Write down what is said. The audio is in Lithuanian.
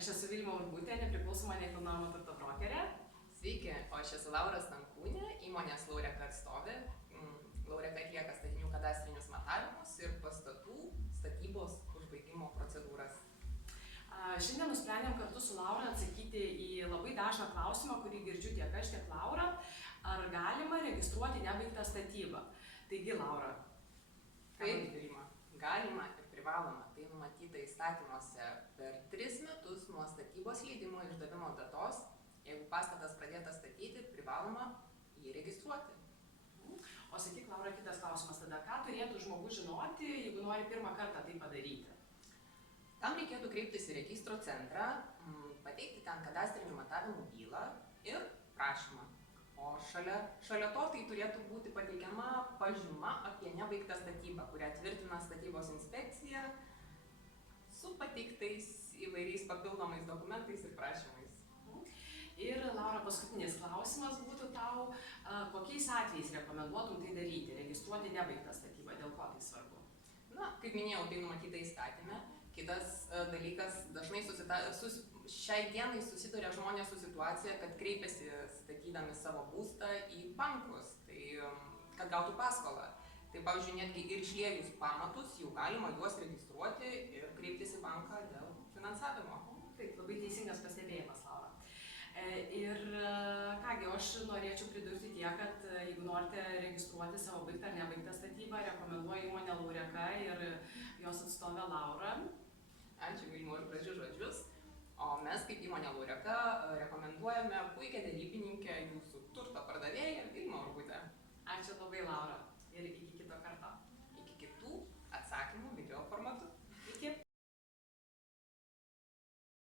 Aš esu Vilma Urbutė, nepriklausoma nekilnojamo turto brokerė. Sveiki, o aš esu Laura Stankūnė, įmonės Laureka atstovė. Laureka atlieka statinių kadastrinius matavimus ir pastatų statybos užbaigimo procedūras. Šiandien nusprendėm kartu su Laura atsakyti į labai dažną klausimą, kurį girdžiu tiek aš, tiek Laura. Ar galima registruoti nebaigtą statybą? Taigi, Laura. Taip, Vilma, galima ir privaloma. Tai numatyta įstatymuose per 3 metus nuo statybos leidimo išdavimo datos. Jeigu pastatas pradėtas statyti, privaloma jį registruoti. O sakyk, Laura, kitas klausimas tada. Ką turėtų žmogus žinoti, jeigu nori pirmą kartą tai padaryti? Tam reikėtų kreiptis į registro centrą, pateikti ten kadastrinių matavimų bylą ir prašymą. O šalia to tai turėtų būti pateikiama pažyma apie nebaigtą statybą, kurią tvirtina statybos inspekcija su pateiktais įvairiais papildomais dokumentais ir prašymais. Ir, Laura, paskutinis klausimas būtų tau, kokiais atvejais rekomenduotum tai daryti, registruoti nebaigtą statybą, dėl ko tai svarbu? Na, kaip minėjau, tai numatyta įstatyme. Kitas dalykas, dažnai šiai dienai susiduria žmonės su situacija, kad kreipiasi statydami savo būstą į bankus, kad gautų paskolą. Tai, pavyzdžiui, netgi ir išliejus pamatus, jau galima juos registruoti ir kreiptis į banką dėl finansavimo. Taip, labai teisingas pastebėjimas, Laura. Ir kągi, aš norėčiau pridurti tiek, kad jeigu norite registruoti savo baigtą ar nebaigtą statybą, rekomenduoju įmonę Laureka ir jos atstovę Laurą.